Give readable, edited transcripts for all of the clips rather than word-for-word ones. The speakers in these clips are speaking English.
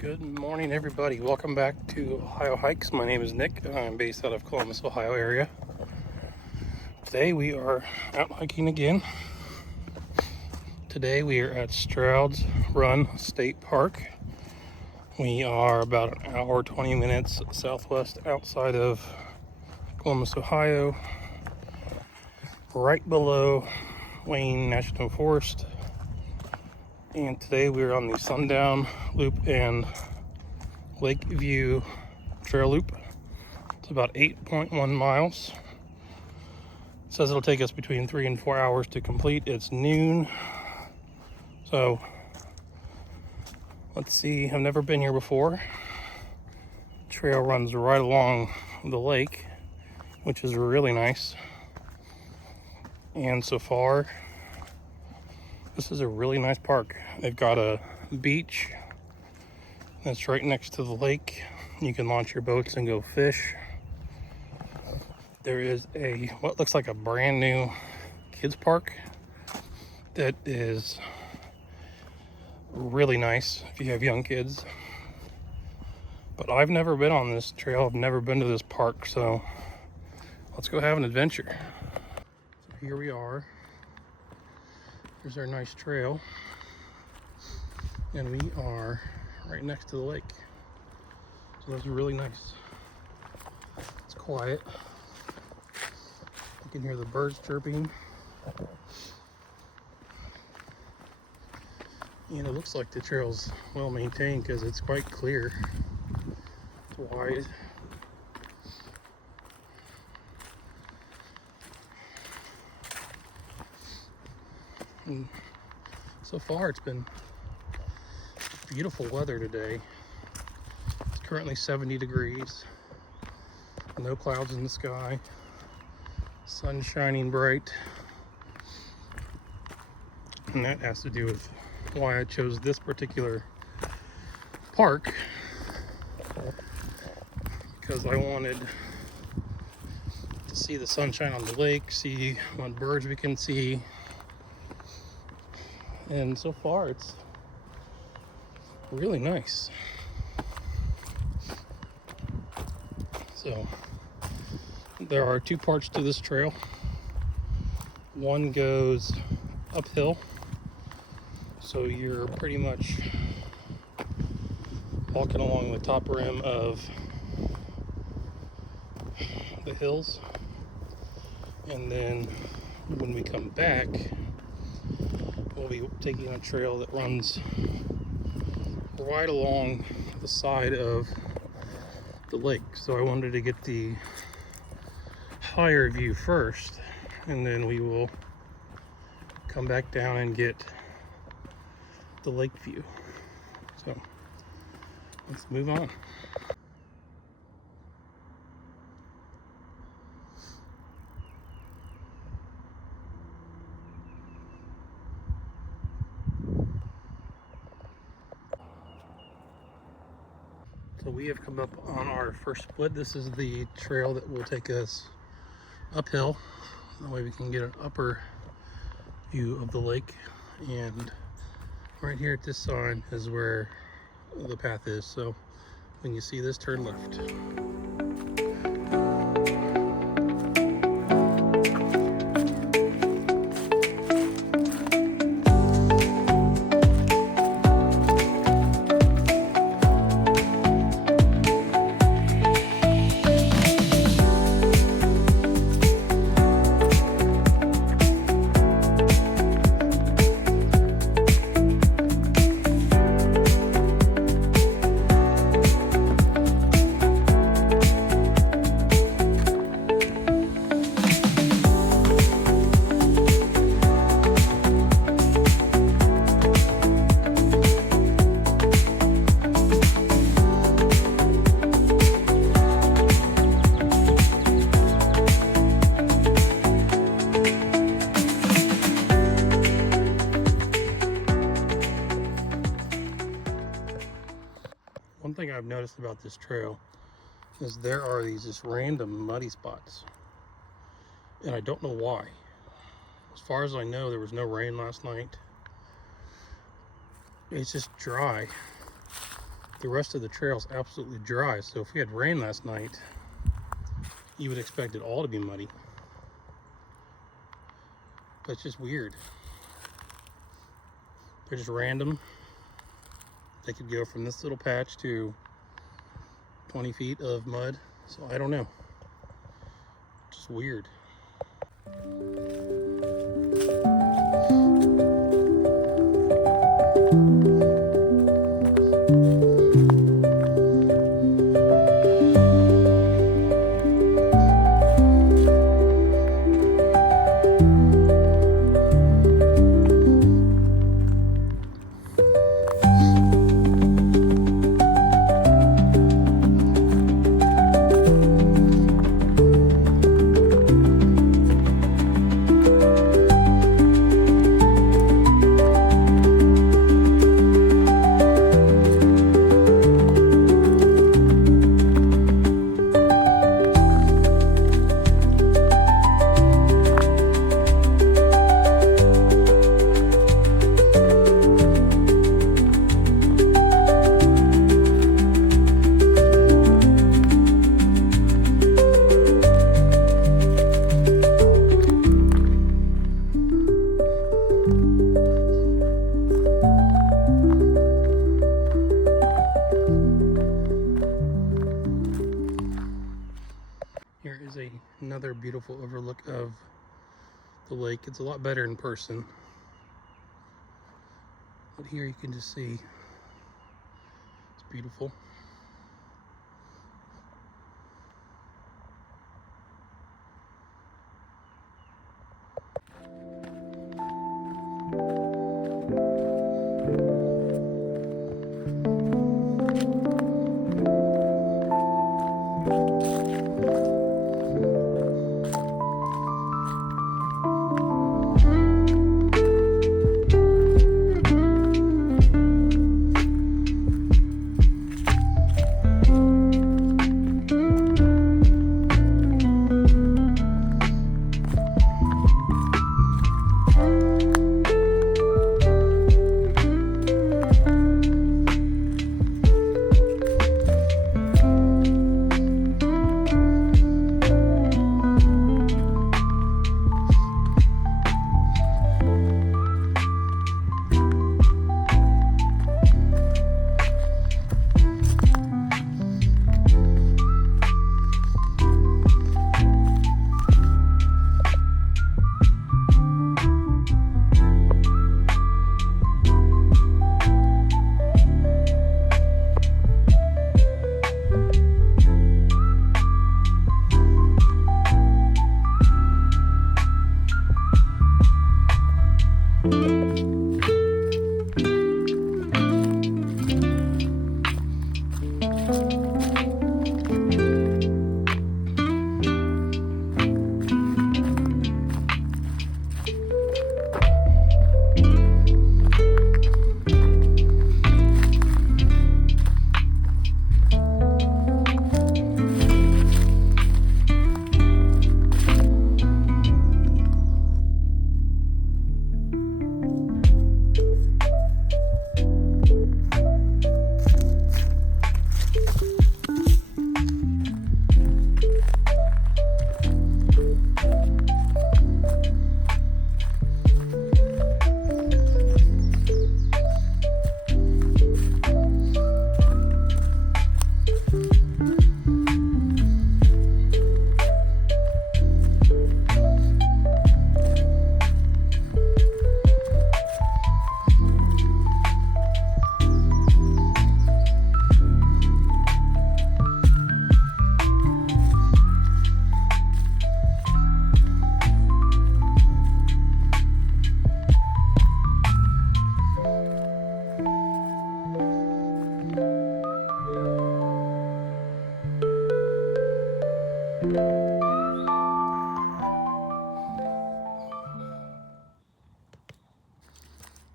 Good morning, everybody. Welcome back to Ohio Hikes. My name is Nick. I'm based out of Columbus, Ohio area. Today we are out hiking again. Today we are at Strouds Run State Park. We are about an hour, 20 minutes southwest outside of Columbus, Ohio, right below Wayne National Forest. And today we're on the Sundown Loop and Lakeview Trail Loop. It's about 8.1 miles. It says it'll take us between 3 and 4 hours to complete. It's noon. So let's see, I've never been here before. Trail runs right along the lake, which is really nice. And so far, this is a really nice park. They've got a beach that's right next to the lake. You can launch your boats and go fish. There is what looks like a brand new kids park that is really nice if you have young kids. But I've never been on this trail. I've never been to this park, so let's go have an adventure. So here we are. Here's our nice trail, and we are right next to the lake. So that's really nice. It's quiet. You can hear the birds chirping. And it looks like the trail's well maintained because it's quite clear. It's wide. And so far it's been beautiful weather today. It's currently 70 degrees. No clouds in the sky. Sun shining bright. And that has to do with why I chose this particular park, because I wanted to see the sunshine on the lake, see what birds we can see. And so far it's really nice. So there are two parts to this trail. One goes uphill, so you're pretty much walking along the top rim of the hills. And then when we come back, we'll be taking a trail that runs right along the side of the lake. So I wanted to get the higher view first, and then we will come back down and get the lake view. So let's move on. So we have come up on our first split. This is the trail that will take us uphill. That way we can get an upper view of the lake. And right here at this sign is where the path is. So when you see this, turn left. One thing I've noticed about this trail is there are these just random muddy spots, and I don't know why. As far as I know, there was no rain last night. It's just dry. the rest of the trail's absolutely dry. So if we had rain last night, you would expect it all to be muddy. But it's just weird. They're just random. They could go from this little patch to 20 feet of mud. So I don't know. Just weird. Here is another beautiful overlook of the lake. It's a lot better in person. But here you can just see it's beautiful.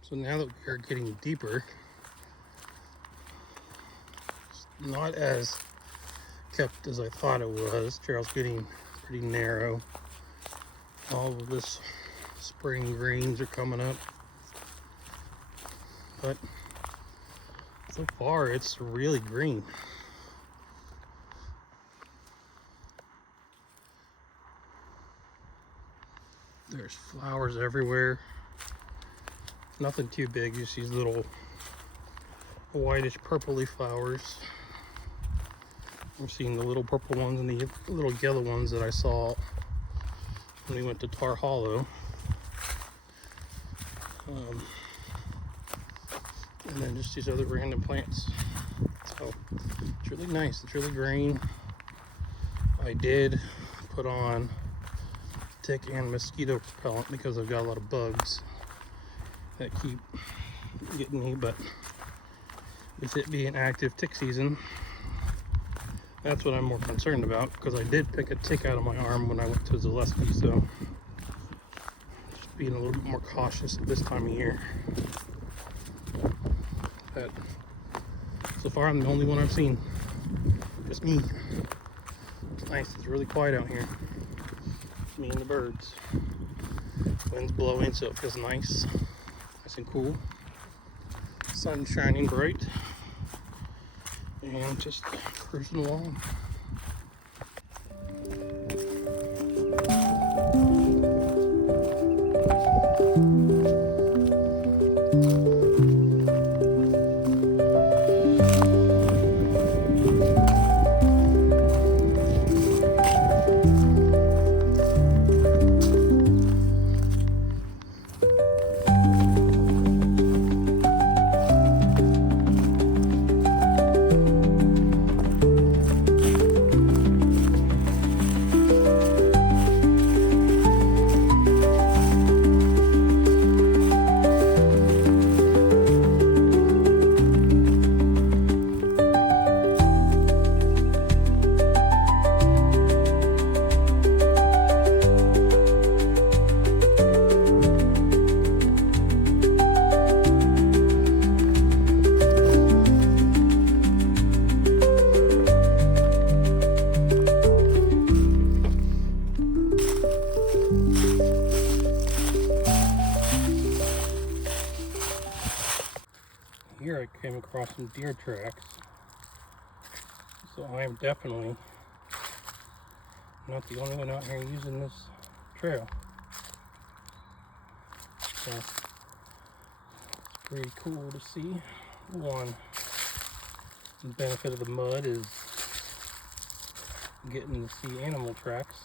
So now that we are getting deeper, it's not as kept as I thought it was. Trail's getting pretty narrow. All of this spring greens are coming up, but So far, it's really green. There's flowers everywhere. Nothing too big, just these little whitish purpley flowers. I'm seeing the little purple ones and the little yellow ones that I saw when we went to Tar Hollow. And then just these other random plants. So it's really nice, it's really green. I did put on tick and mosquito repellent because I've got a lot of bugs that keep getting me, but with it being active tick season, that's what I'm more concerned about, because I did pick a tick out of my arm when I went to Zaleski, so just being a little bit more cautious at this time of year. But so far I'm the only one I've seen, just me. It's nice, it's really quiet out here. Me and the birds. Wind's blowing, so it feels nice and cool. Sun shining bright, and just cruising along. Here I came across some deer tracks, so I am definitely not the only one out here using this trail. So it's pretty cool to see. One, the benefit of the mud is getting to see animal tracks.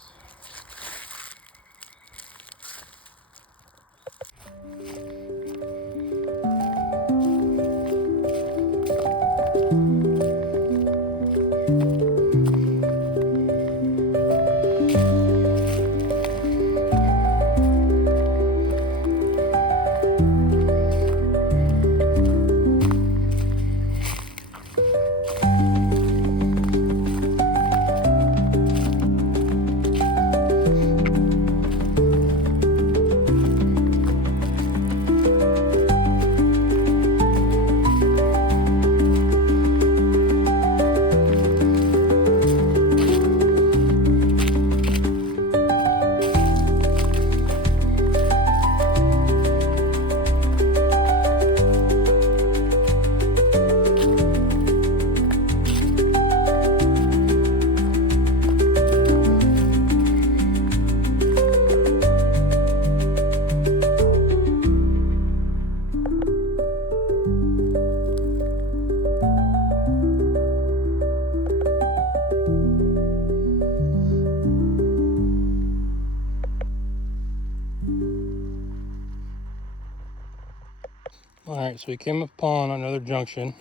Alright, so we came upon another junction,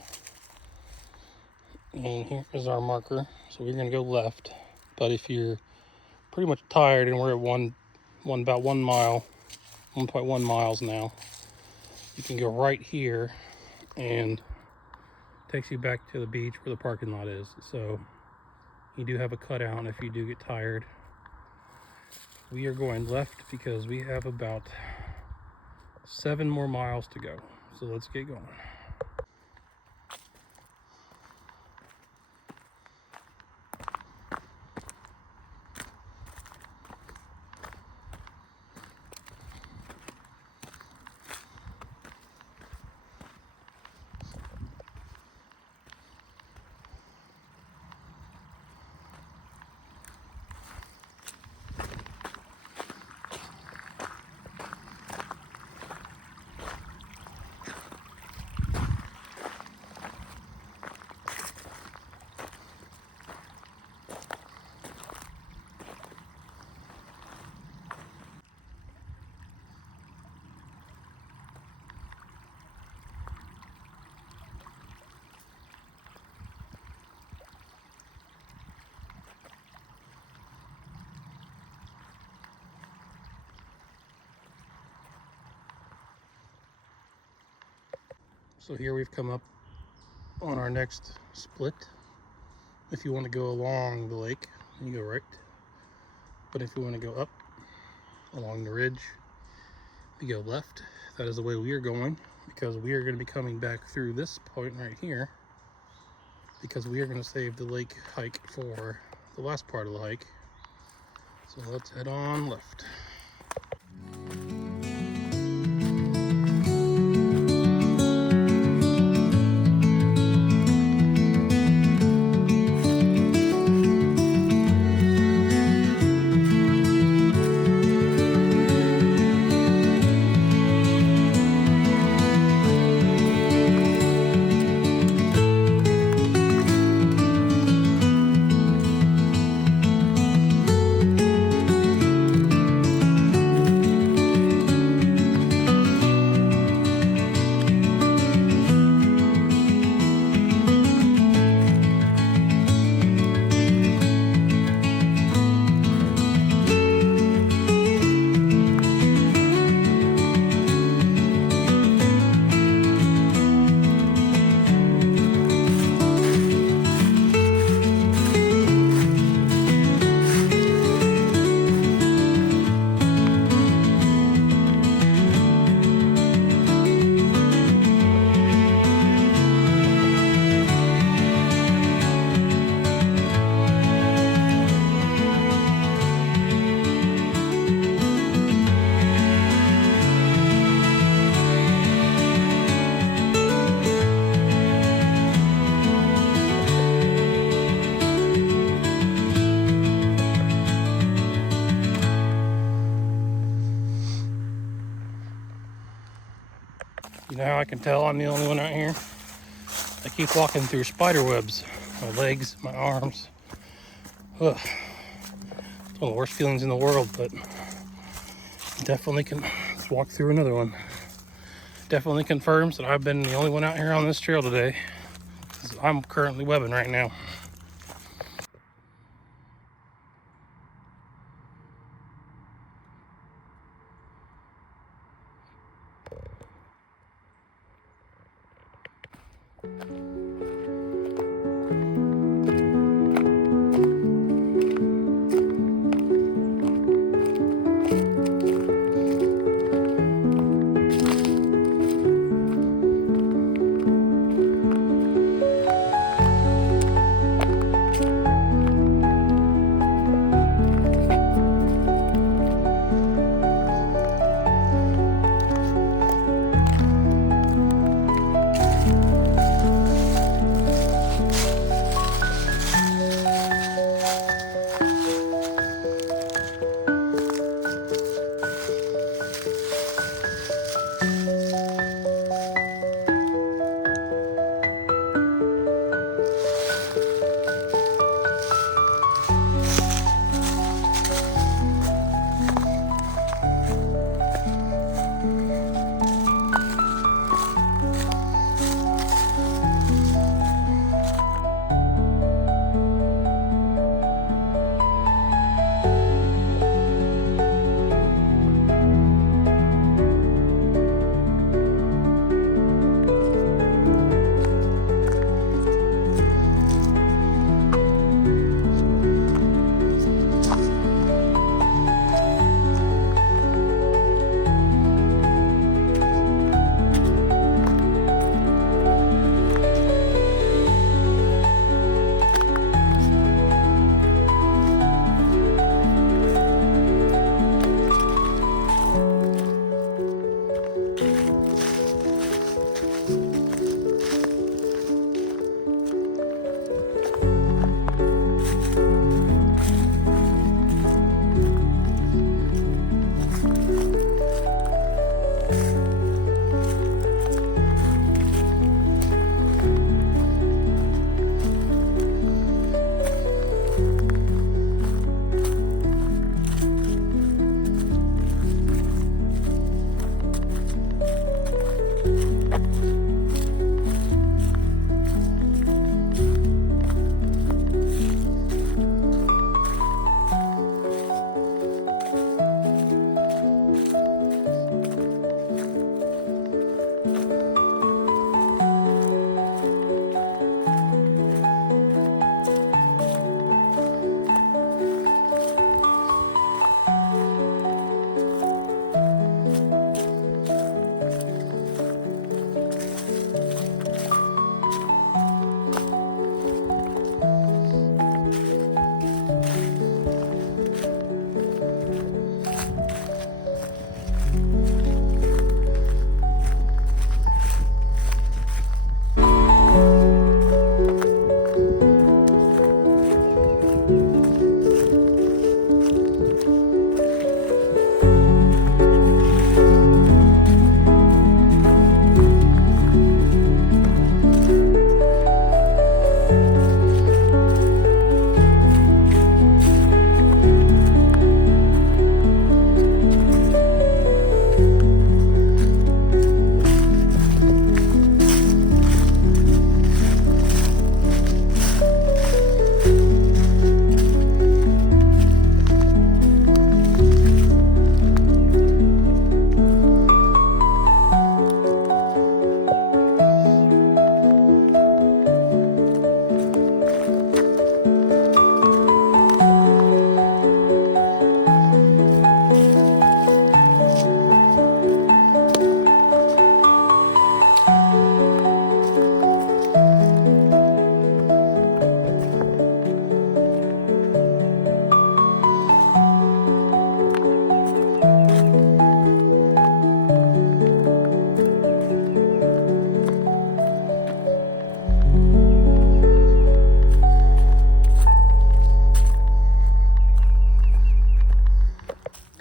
and here is our marker. So we're going to go left, but if you're pretty much tired, and we're at about 1 mile, 1.1 miles now, you can go right here, and it takes you back to the beach where the parking lot is. So you do have a cutout if you do get tired. We are going left because we have about 7 more miles to go. So let's get going. So here we've come up on our next split. If you want to go along the lake, you go right. But if you want to go up along the ridge, you go left. That is the way we are going, because we are going to be coming back through this point right here, because we are going to save the lake hike for the last part of the hike. So let's head on left. You know how I can tell I'm the only one out here? I keep walking through spider webs. My legs, my arms. Ugh. It's one of the worst feelings in the world, but definitely can walk through another one. Definitely confirms that I've been the only one out here on this trail today. I'm currently webbing right now.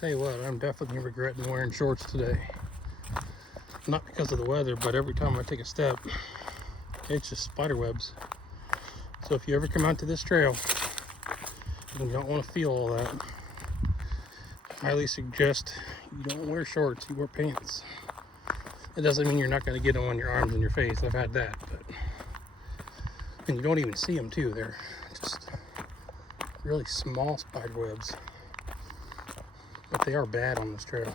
tell you what, I'm definitely regretting wearing shorts today. Not because of the weather, but every time I take a step, it's just spider webs. So if you ever come out to this trail and you don't want to feel all that, I highly suggest you don't wear shorts, you wear pants. It doesn't mean you're not going to get them on your arms and your face. I've had that, but and you don't even see them too. They're just really small spider webs, but they are bad on this trail.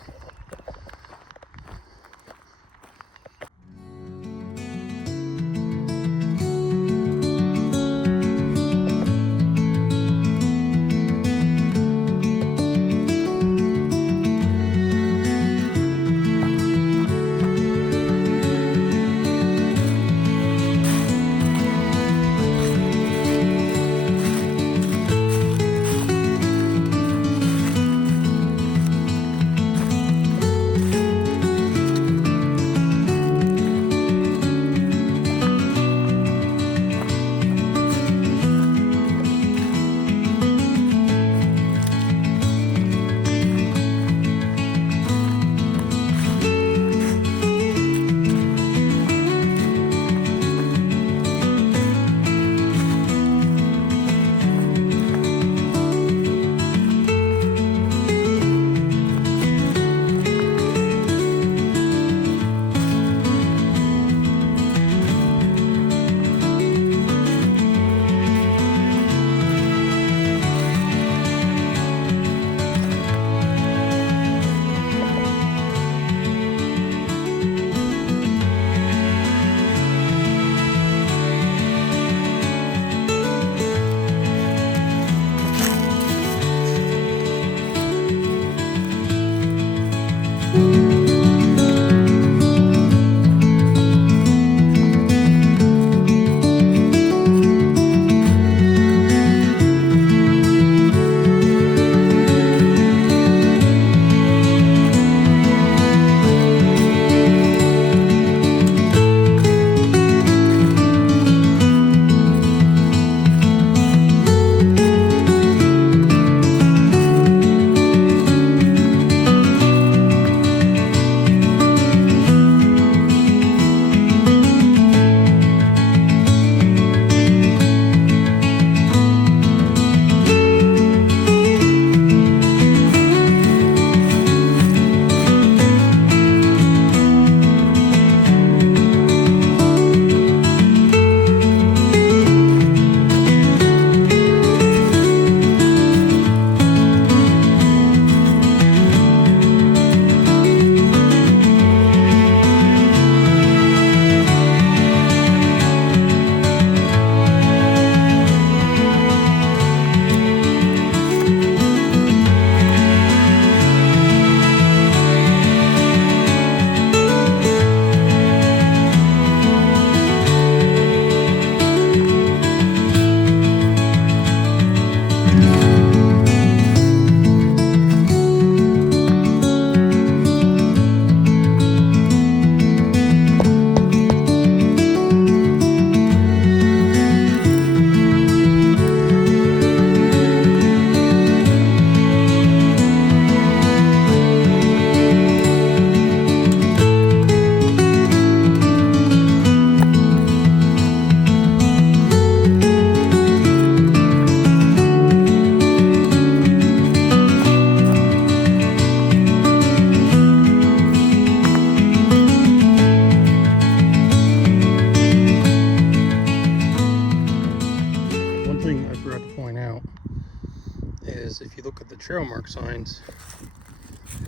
Is if you look at the trail mark signs,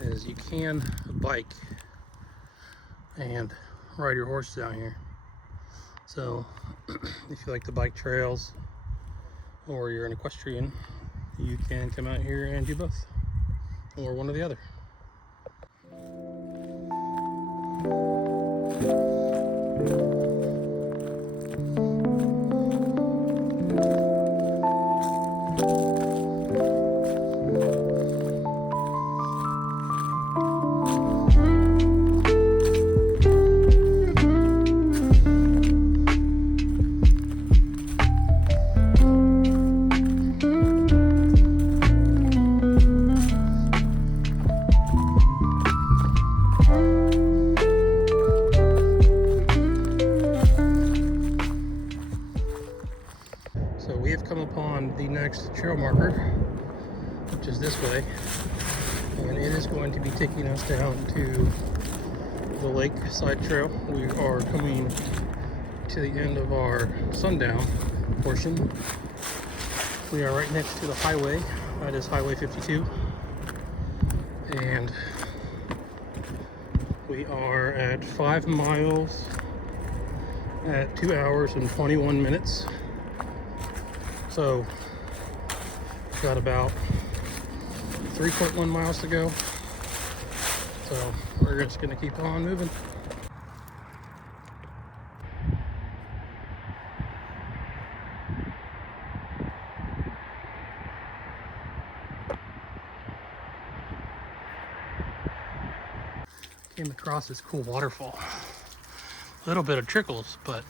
is you can bike and ride your horse down here. So if you like to bike trails or you're an equestrian, you can come out here and do both, or one or the other. So we have come upon the next trail marker, which is this way, and it is going to be taking us down to the lakeside trail. We are coming to the end of our Sundown portion. We are right next to the highway. That is Highway 52, and we are at 5 miles at 2 hours and 21 minutes. So we've got about 3.1 miles to go. So we're just gonna keep on moving. Came across this cool waterfall. A little bit of trickles, but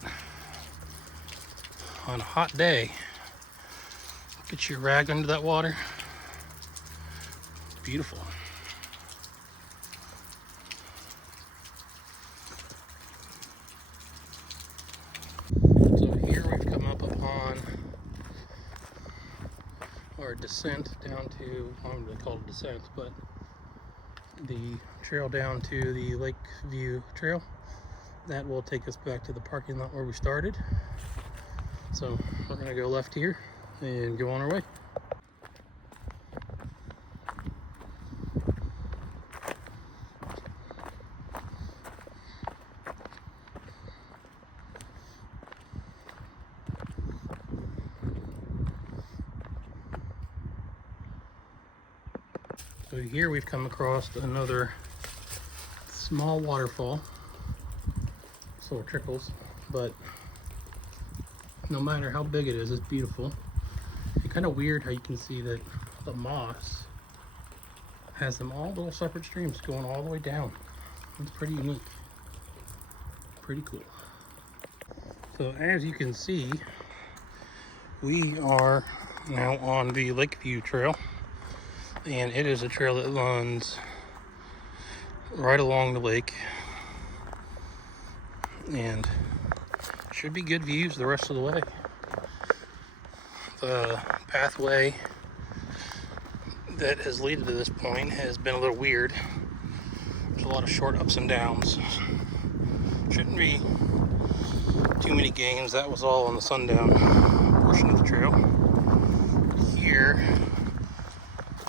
on a hot day, get your rag under that water. Beautiful. So here we've come up upon our descent down to, I don't really call it descent, but the trail down to the Lakeview trail. That will take us back to the parking lot where we started. So we're gonna go left here and go on our way. So here we've come across another small waterfall. So it trickles, but no matter how big it is, it's beautiful. It's kind of weird how you can see that the moss has them all little separate streams going all the way down. It's pretty unique. Pretty cool. So as you can see, we are now on the Lakeview trail, and it is a trail that runs right along the lake, and should be good views the rest of the way. The pathway that has led to this point has been a little weird. There's a lot of short ups and downs. Shouldn't be too many games. That was all on the Sundown portion of the trail. Here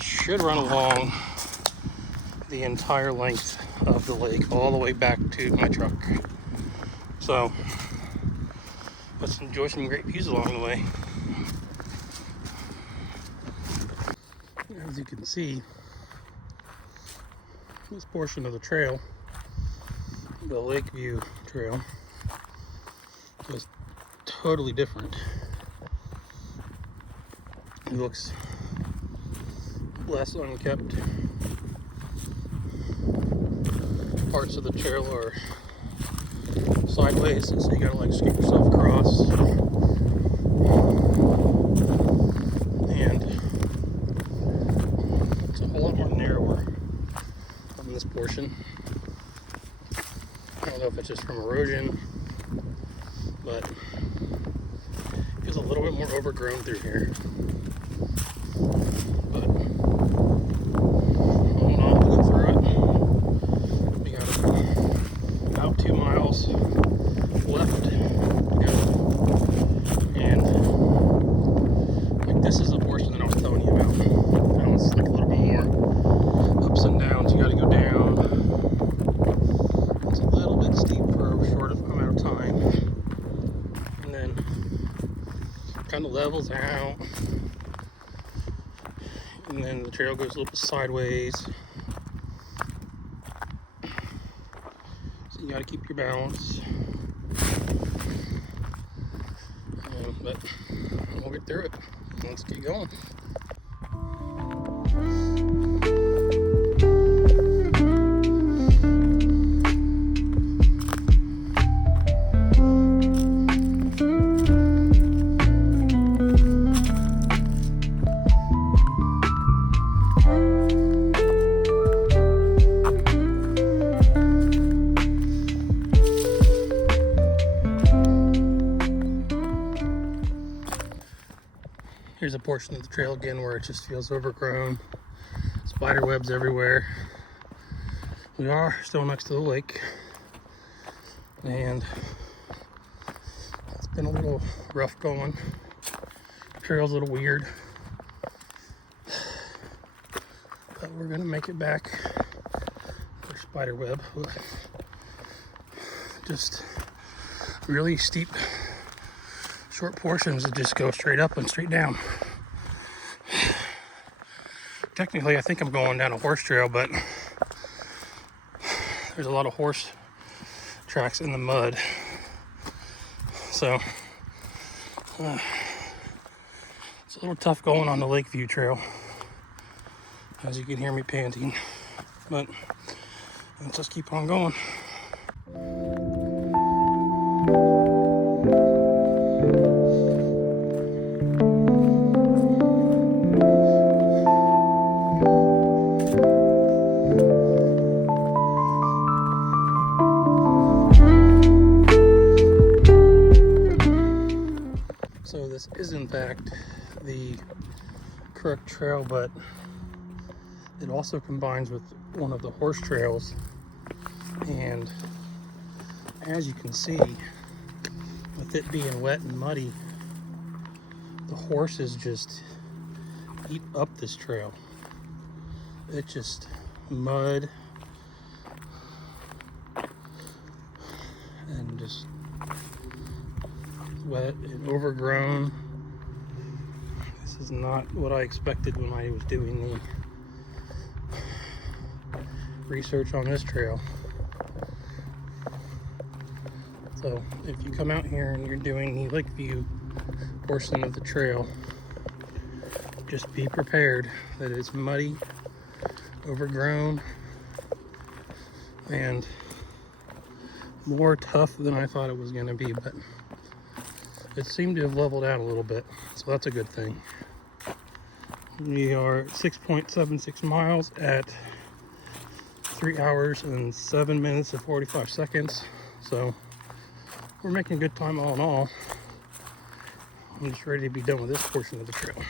should run along the entire length of the lake all the way back to my truck. So let's enjoy some great views along the way. As you can see, this portion of the trail, the Lakeview trail, is totally different. It looks less unkept. Parts of the trail are sideways, so you gotta like scoop yourself across. And it's a whole lot more narrower on this portion. I don't know if it's just from erosion, but it feels a little bit more overgrown through here. But all in all, we'll go through it. We got about 2 miles left to go. And like, this is the portion that I was telling you about. Now it's like a little bit more ups and downs. You got to go down. It's a little bit steep for a short amount of time, and then kind of levels out, and then the trail goes a little bit sideways. So you got to keep your balance. But we'll get through it. Let's get going. Here's a portion of the trail again where it just feels overgrown. Spider webs everywhere. We are still next to the lake, and it's been a little rough going. Trail's a little weird, but we're gonna make it back. For spider web, just really steep, short portions that just go straight up and straight down. Technically, I think I'm going down a horse trail, but there's a lot of horse tracks in the mud, so it's a little tough going on the Lakeview trail, as you can hear me panting, but let's just keep on going. So this is in fact the correct trail, but it also combines with one of the horse trails, and as you can see, with it being wet and muddy, the horses just eat up this trail. It's just mud and just wet and overgrown. This is not what I expected when I was doing the research on this trail. So if you come out here and you're doing the Lakeview portion of the trail, just be prepared that it's muddy, overgrown, and more tough than I thought it was going to be, but it seemed to have leveled out a little bit, so that's a good thing. We are 6.76 miles at 3 hours and 7 minutes and 45 seconds, so we're making good time all in all. I'm just ready to be done with this portion of the trail.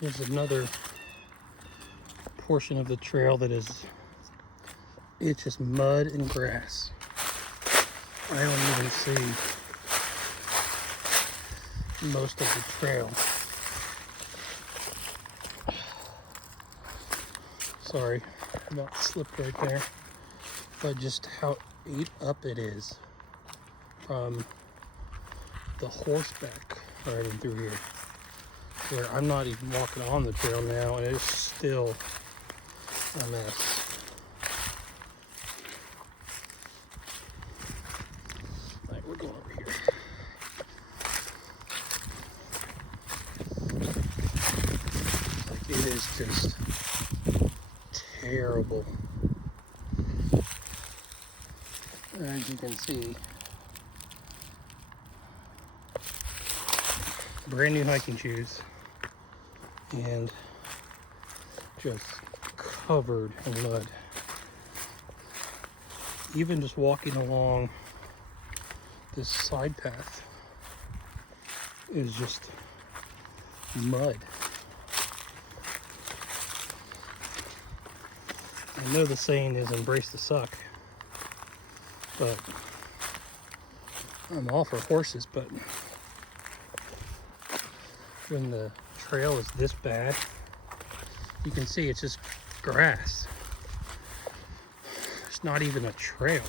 Here's another portion of the trail that it's just mud and grass. I don't even see most of the trail. Sorry, about slipped right there. But just how ate up it is from the horseback riding through here. Where I'm not even walking on the trail now, and it's still a mess. Alright, we're going over here. Like, it is just terrible. As you can see, brand new hiking shoes, and just covered in mud. Even just walking along this side path is just mud. I know the saying is embrace the suck, But I'm all for horses, but when the trail is this bad, you can see it's just grass. It's not even a trail.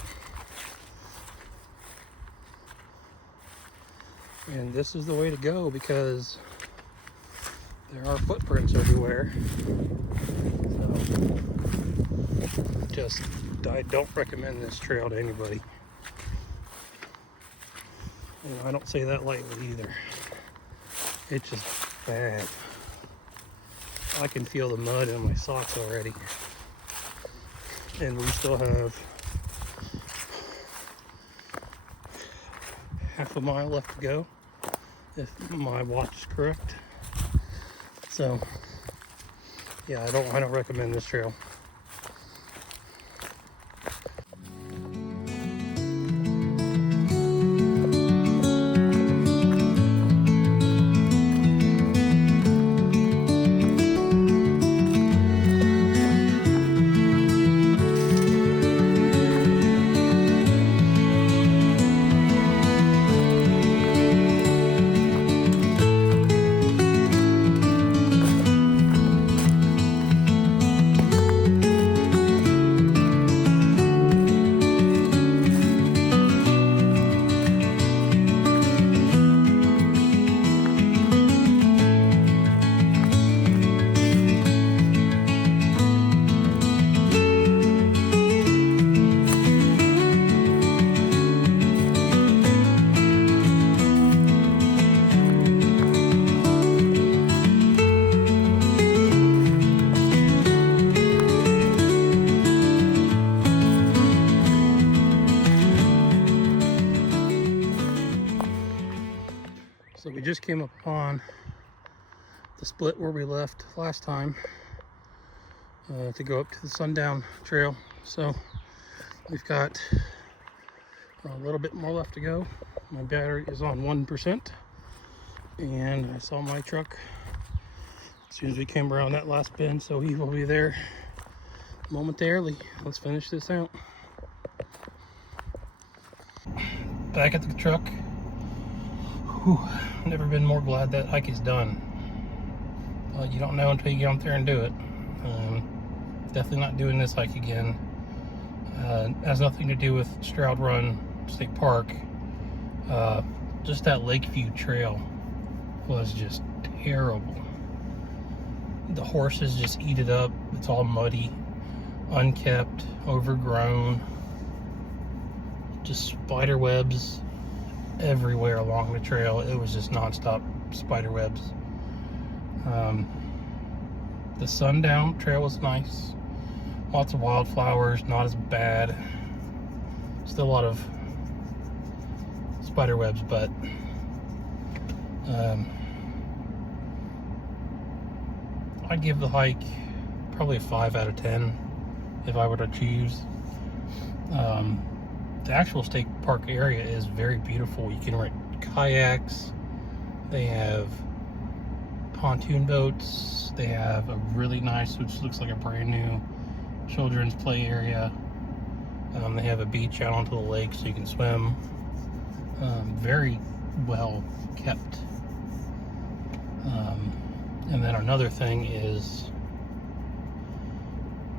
And this is the way to go because there are footprints everywhere. So I don't recommend this trail to anybody. And I don't say that lightly either. It's just bad. I can feel the mud in my socks already. And we still have half a mile left to go, if my watch is correct. So, yeah, I don't recommend this trail. So we just came upon the split where we left last time to go up to the Sundown trail. So we've got a little bit more left to go. My battery is on 1%, and I saw my truck as soon as we came around that last bend, so he will be there momentarily. Let's finish this out. Back at the truck. Whew, never been more glad that hike is done. You don't know until you get out there and do it. Definitely not doing this hike again. Has nothing to do with Strouds Run State Park. Just that Lakeview trail was just terrible. The horses just eat it up. It's all muddy, unkept, overgrown. Just spider webs everywhere along the trail. It was just non-stop spider webs. The Sundown trail was nice. Lots of wildflowers, not as bad. Still a lot of spider webs, but I'd give the hike probably a 5 out of 10 if I were to choose. The actual state park area is very beautiful. You can rent kayaks. They have pontoon boats. They have a really nice, which looks like a brand new children's play area. They have a beach out onto the lake so you can swim. Very well kept. And then another thing is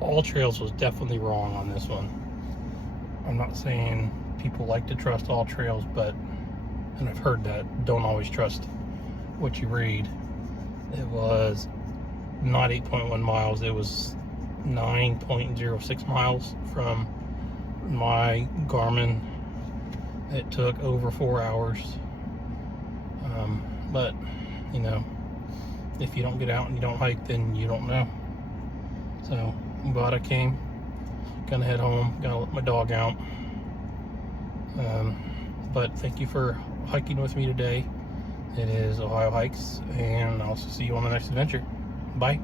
All Trails was definitely wrong on this one. I'm not saying people like to trust All Trails, but, and I've heard that, don't always trust what you read. It was not 8.1 miles, it was 9.06 miles from my Garmin. It took over 4 hours. But, you know, if you don't get out and you don't hike, then you don't know. So, I'm glad I came. Gonna head home, gotta let my dog out. But thank you for hiking with me today. It is Ohio Hikes, and I'll see you on the next adventure. Bye.